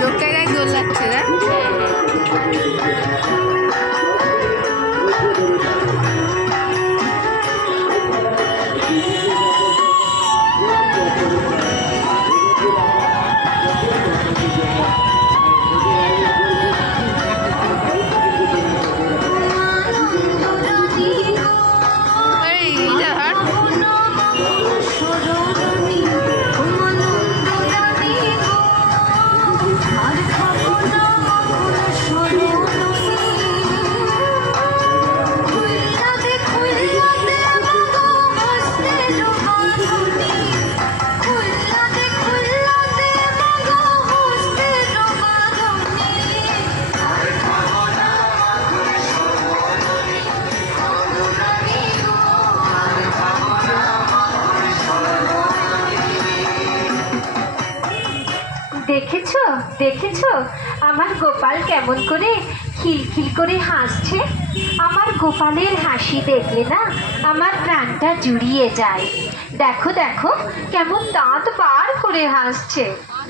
লোকটা গায়ে দোল লাগছে না। দেখেছো দেখেছো আমার গোপাল কেমন করে খিলখিল করে হাসছে। আমার গোপালের হাসি দেখলে না আমার প্রাণটা জুড়িয়ে যায়। দেখো দেখো কেমন দাঁত বার করে হাসছে।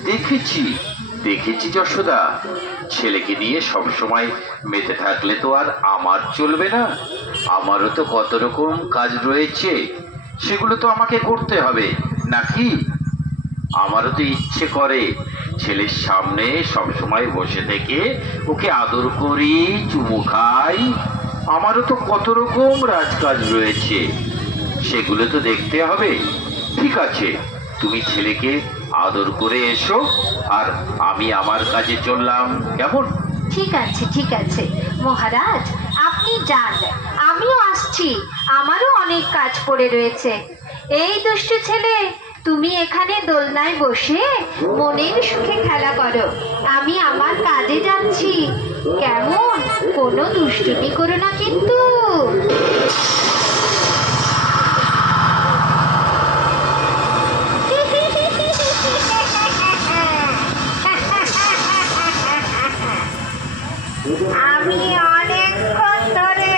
দেখেছি দেখেছি যশোদা, ছেলেকে নিয়ে সবসময় মেতে থাকলে তো আর আমার চলবে না। আমারও তো কত রকম কাজ রয়েছে, সেগুলো তো আমাকে করতে হবে নাকি? আমারও তো ইচ্ছে করে ছেলের সামনে সবসময় বসে থেকে ওকে আদর করি, চুমু খাই। আমারও তো কত রকম রাজকাজ রয়েছে, সেগুলো তো দেখতে হবে। ঠিক আছে, তুমি ছেলেকে আদর করে এসো, আর আমি আমার কাজে চললাম, কেমন? ঠিক আছে মহারাজ, আপনি যান, আমিও আসছি, আমারও অনেক কাজ পড়ে রয়েছে। এই দুষ্টু ছেলে, তুমি এখানে দোলনায় বসে মনের সুখে খেলা করো, আমি আমার কাজে যাচ্ছি। কেমন? কোনো দুষ্টুমি করো না কিন্তু। আমি অনেকক্ষণ ধরে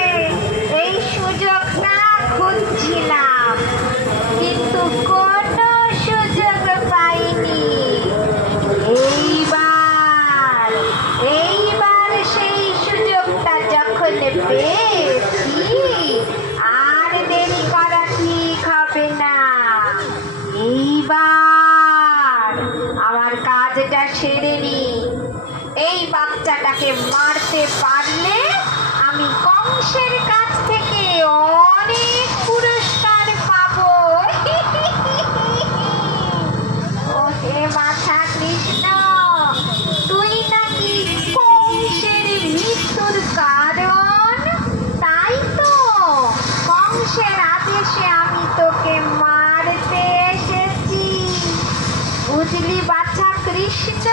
এই সুযোগটা খুঁজছিলাম, কিন্তু কোনো সুযোগ পাইনি। এইবার সেই সুযোগটা যখন পেয়েছি, আর দেরি করা ঠিক হবে না। এইবার আমার কাজটা সেরে নি। এই বাচ্চাটাকে মারতে পারলে আমি কংসের কাছ থেকে অনেক পুরস্কার পাবো। ও হে মাথা কৃষ্ণ, তুই নাকি কংসের মৃত্যুর কারণ, তাই তো? কংসের আদেশে আমি তোকে মারতে এসেছি, বুঝলি বাছা কৃষ্ণ?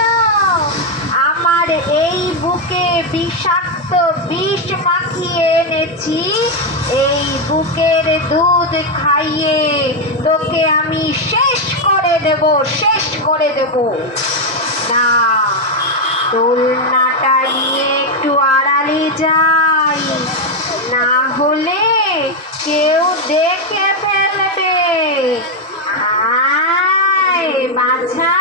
আমার এই বুকে বিষাক্ত বিষ মাখিয়ে এনেছি, এই বুকের দুধ খাইয়ে তোকে আমি শেষ করে দেব। না, দোলনাটা নিয়ে একটু আড়ালে যাই, না হলে কেউ দেখে ফেলবে। আয় বাছা,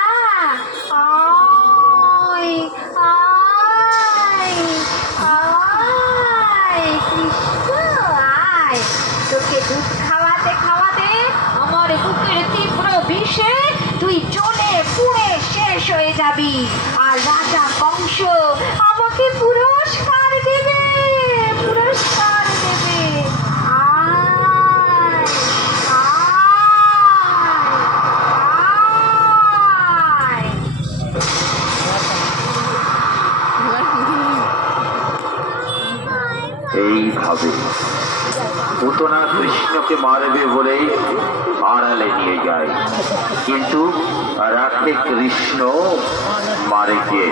তোকে দুধ খাওয়াতে খাওয়াতে আমার বুকের তীব্র বিষে তুই জ্বলে পুড়ে শেষ হয়ে যাবি, আর রাজা কংস আমাকে পুরস্কার দেবে। এইভাবে পুতনা কৃষ্ণকে মারবে বলে আড়ালে নিয়ে যায়, কিন্তু রাখে কৃষ্ণ মারে কে?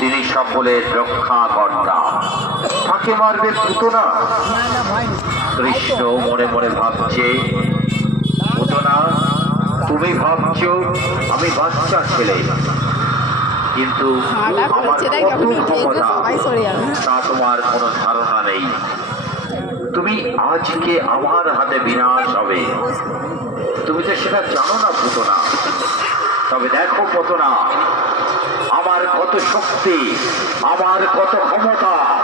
তিনি সকলের রক্ষাকর্তা, তাকে মারবে পুতনা। কৃষ্ণ মনে মনে ভাবছে, পুতনা তুমি ভাবছো আমি বাচ্চা ছেলে, কিন্তু আমার কত ক্ষমতা তা তোমার কোনো ধারণা নেই। তুমি আজকে আমার হাতে বিনাশ হবে। তুমি তো সেটা জানো না পুতনা। তবে দেখো পুতনা, আমার কত শক্তি, আমার কত ক্ষমতা।